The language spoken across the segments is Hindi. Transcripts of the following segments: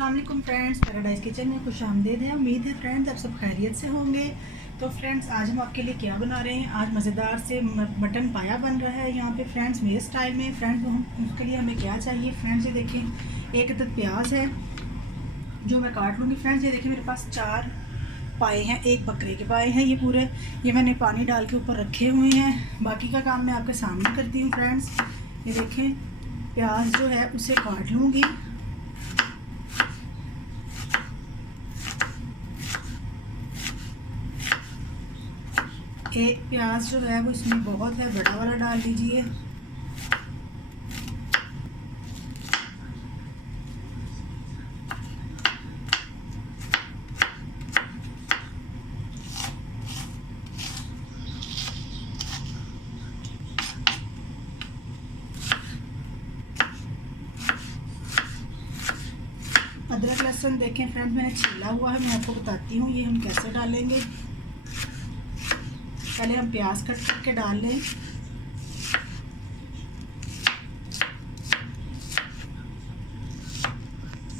अस्सलाम वालेकुम फ्रेंड्स, पैराडाइज किचन में खुश आमदीद है। उम्मीद है फ्रेंड्स आप सब खैरियत से होंगे। तो फ्रेंड्स आज हम आपके लिए क्या बना रहे हैं, आज मज़ेदार से मटन पाया बन रहा है यहाँ पे फ्रेंड्स मेरे स्टाइल में। फ्रेंड्स उसके लिए हमें क्या चाहिए फ्रेंड्स, ये देखें एक अदद प्याज है जो मैं काट लूँगी। फ्रेंड्स ये देखें मेरे पास 4 पाए हैं, एक बकरे के पाए हैं ये पूरे, ये मैंने पानी डाल के ऊपर रखे हुए हैं। बाकी का काम मैं आपके सामने करती हूँ फ्रेंड्स। ये देखें प्याज जो है उसे काट लूँगी। एक प्याज जो है वो इसमें बहुत है, बड़ा वाला डाल लीजिए। अदरक लहसुन देखें फ्रेंड्स मैंने छीला हुआ है, मैं आपको बताती हूँ ये हम कैसे डालेंगे। पहले हम प्याज कट करके डाल लें।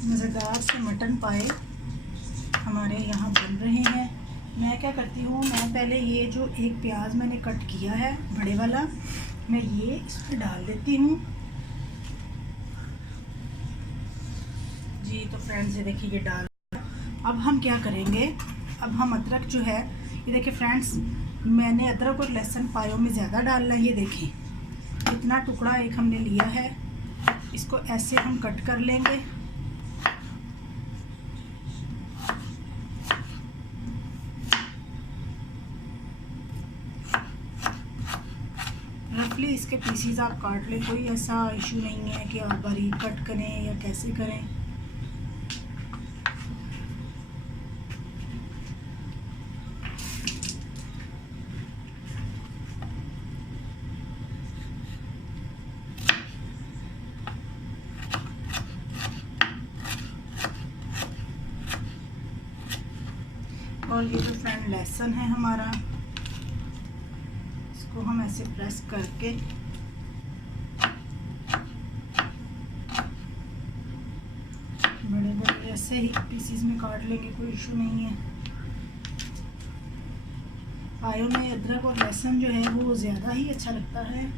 मज़ेदार से मटन पाए हमारे यहाँ बन रहे हैं। मैं क्या करती हूँ, मैं पहले ये जो एक प्याज मैंने कट किया है बड़े वाला, मैं ये इसमें डाल देती हूँ जी। तो फ्रेंड्स ये देखिए ये डाल। अब हम क्या करेंगे, अब हम अदरक जो है ये देखिए फ्रेंड्स, मैंने अदरक और लहसुन पायों में ज़्यादा डालना है। ये देखें इतना टुकड़ा एक हमने लिया है, इसको ऐसे हम कट कर लेंगे। रफली इसके पीसीज आप काट लें, कोई ऐसा इशू नहीं है कि आप बारीक कट करें या कैसे करें। और ये जो फ्रेंड लहसुन है हमारा, इसको हम ऐसे प्रेस करके बड़े बड़े ऐसे ही पीसीज में काट लेंगे, कोई इशू नहीं है। पायों में अदरक और लहसुन जो है वो ज़्यादा ही अच्छा लगता है।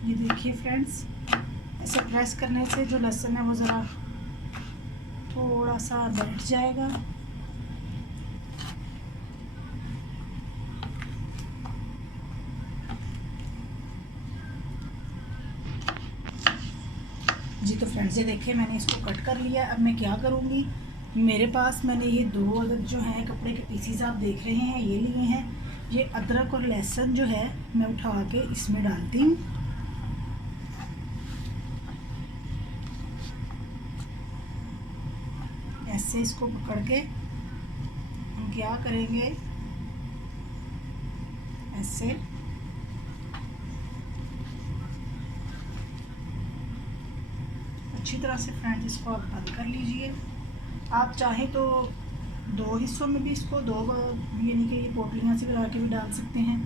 ये देखिए फ्रेंड्स ऐसे प्रेस करने से जो लहसुन है वो ज़रा थोड़ा सा बैठ जाएगा। जी तो फ्रेंड्स ये देखिए मैंने इसको कट कर लिया। अब मैं क्या करूँगी, मेरे पास मैंने ये 2 अदद जो है कपड़े के पीसीज आप देख रहे हैं ये लिए हैं। ये अदरक और लहसुन जो है मैं उठा के इसमें डालती हूँ। ऐसे इसको पकड़ के हम क्या करेंगे, ऐसे अच्छी तरह से फ्रेंड्स इसको आप बंद कर लीजिए। आप चाहें तो 2 हिस्सों में भी इसको 2 यानी कि ये पोटलियाँ से बना के भी डाल सकते हैं,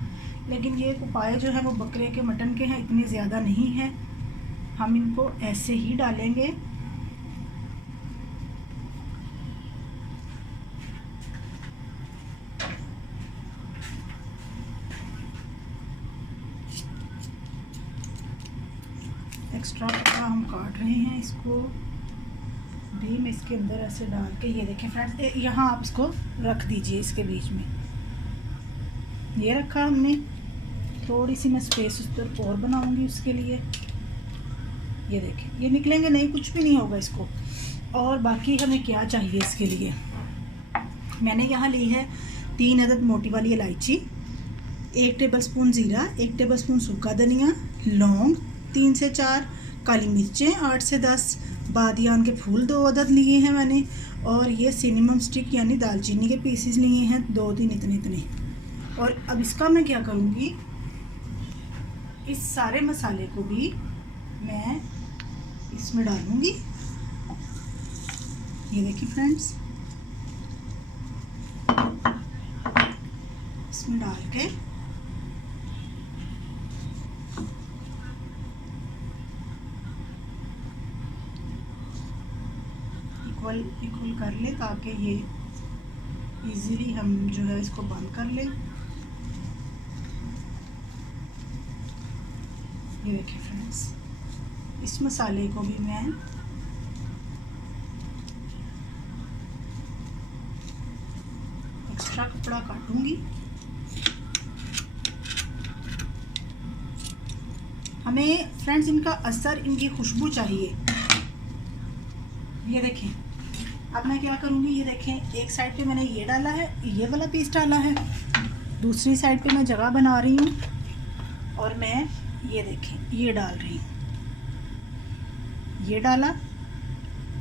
लेकिन ये उपाय जो है वो बकरे के मटन के हैं, इतने ज़्यादा नहीं हैं। हम इनको ऐसे ही डालेंगे। एक्स्ट्रा टुकड़ा हम काट रहे हैं, इसको भी मैं इसके अंदर ऐसे डाल के, ये देखें फ्रेंड्स यहाँ आप इसको रख दीजिए इसके बीच में। ये रखा हमने, थोड़ी सी मैं स्पेस उस पर और बनाऊंगी उसके लिए। ये देखें ये निकलेंगे नहीं, कुछ भी नहीं होगा इसको। और बाकी हमें क्या चाहिए इसके लिए, मैंने यहाँ ली है 3 अदद मोटी वाली इलायची, 1 टेबलस्पून ज़ीरा, 1 टेबलस्पून सूखा धनिया, लौंग 3 से 4, काली मिर्चें 8 से 10, बादियान के फूल 2 अदद लिए हैं मैंने, और ये सिनेमम स्टिक यानी दालचीनी के पीसेस लिए हैं 2-3 इतने इतने। और अब इसका मैं क्या करूँगी, इस सारे मसाले को भी मैं इसमें डालूँगी। ये देखिए फ्रेंड्स, इसमें डाल के इक्वल कर ले ताकि ये इजीली हम जो है इसको बंद कर लें। ये देखिए फ्रेंड्स, इस मसाले को भी मैं एक्स्ट्रा कपड़ा काटूंगी। हमें फ्रेंड्स इनका असर, इनकी खुशबू चाहिए। ये देखें, अब मैं क्या करूँगी, ये देखें एक साइड पे मैंने ये डाला है, ये वाला पीस डाला है, दूसरी साइड पे मैं जगह बना रही हूँ और मैं ये देखें ये डाल रही हूँ। ये डाला,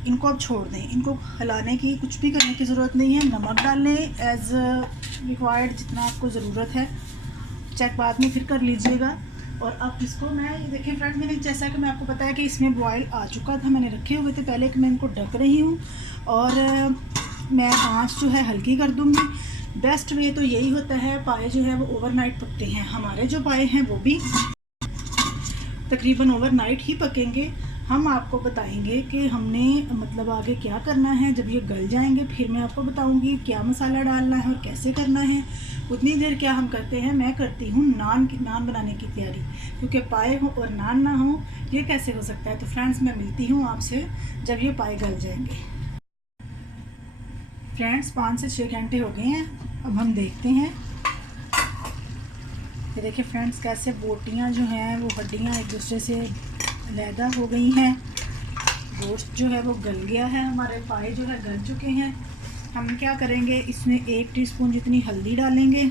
इनको अब छोड़ दें, इनको हिलाने की कुछ भी करने की ज़रूरत नहीं है। नमक डाल लें एज़ रिक्वायर्ड, जितना आपको ज़रूरत है, चेक बाद में फिर कर लीजिएगा। और अब इसको मैं, ये देखिए फ्रेंड्स, मैंने जैसा कि मैं आपको बताया कि इसमें बॉयल आ चुका था, मैंने रखे हुए थे पहले कि मैं इनको ढक रही हूँ और मैं आँच जो है हल्की कर दूँगी। बेस्ट वे तो यही होता है, पाए जो है वो ओवरनाइट पकते हैं। हमारे जो पाए हैं वो भी तकरीबन ओवरनाइट ही पकेंगे। हम आपको बताएंगे कि हमने मतलब आगे क्या करना है। जब ये गल जाएंगे फिर मैं आपको बताऊंगी क्या मसाला डालना है और कैसे करना है। उतनी देर क्या हम करते हैं, मैं करती हूँ नान बनाने की तैयारी, क्योंकि पाए हो और नान ना हो ये कैसे हो सकता है। तो फ्रेंड्स मैं मिलती हूँ आपसे जब ये पाए गल जाएंगे। फ्रेंड्स 5 से 6 घंटे हो गए हैं, अब हम देखते हैं। ये देखिए फ्रेंड्स, कैसे बोटियाँ जो हैं वो हड्डियाँ एक दूसरे से अलहदा हो गई हैं। गोश्त जो है वो गल गया है, हमारे पाए जो है गल चुके हैं। हम क्या करेंगे, इसमें 1 टीस्पून जितनी हल्दी डालेंगे,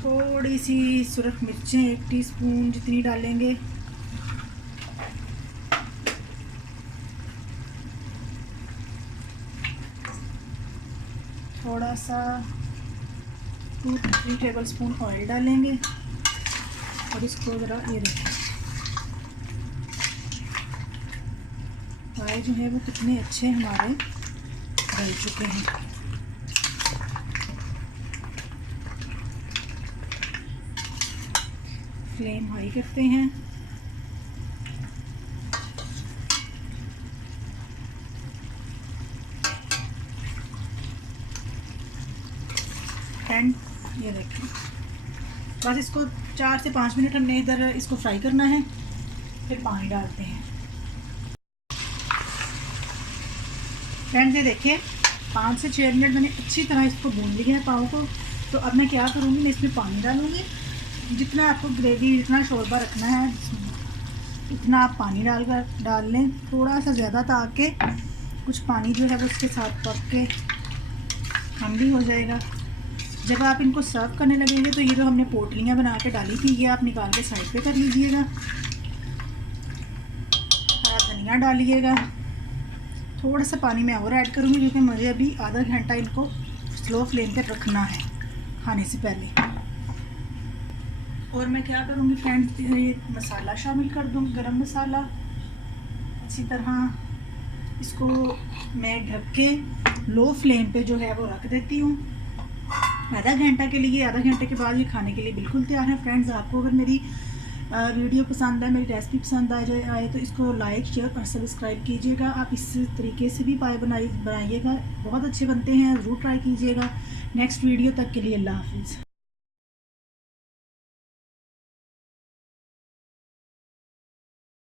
थोड़ी सी सुरख मिर्चें 1 टीस्पून जितनी डालेंगे, थोड़ा सा 2-3 टेबलस्पून ऑयल डालेंगे और इसको ज़रा, ये देखिए पाए जो है वो कितने अच्छे हमारे गल चुके हैं। फ्लेम हाई करते हैं। एंड ये देखिए, बस इसको 4 से 5 मिनट हमने इधर इसको फ्राई करना है, फिर पानी डालते हैं। फ्रेंड्स ये देखिए 5 से 6 मिनट मैंने अच्छी तरह इसको भून लिया है पाव को। तो अब मैं क्या करूँगी, मैं इसमें पानी डालूँगी। जितना आपको ग्रेवी, जितना शोरबा रखना है इतना आप पानी डाल लें, थोड़ा सा ज़्यादा, ताकि कुछ पानी जो है वो उसके साथ पक के हम भी हो जाएगा। जब आप इनको सर्व करने लगेंगे तो ये जो हमने पोटलियाँ बना के डाली थी ये आप निकाल के साइड पे कर लीजिएगा। हरा धनिया डालिएगा। थोड़ा सा पानी मैं और ऐड करूँगी क्योंकि मुझे अभी आधा घंटा इनको स्लो फ्लेम पे रखना है खाने से पहले। और मैं क्या करूँगी फ्रेंड्स, ये मसाला शामिल कर दूँ, गरम मसाला। इसी तरह इसको मैं ढक के लो फ्लेम पे जो है वो रख देती हूँ आधा घंटा के लिए। आधा घंटे के बाद ये खाने के लिए बिल्कुल तैयार है। फ्रेंड्स आपको अगर मेरी वीडियो पसंद आए, मेरी रेसिपी पसंद आए तो इसको लाइक, शेयर और सब्सक्राइब कीजिएगा। आप इस तरीके से भी पाए बनाइएगा, बहुत अच्छे बनते हैं, ज़रूर ट्राई कीजिएगा। नेक्स्ट वीडियो तक के लिए अल्लाह हाफिज़।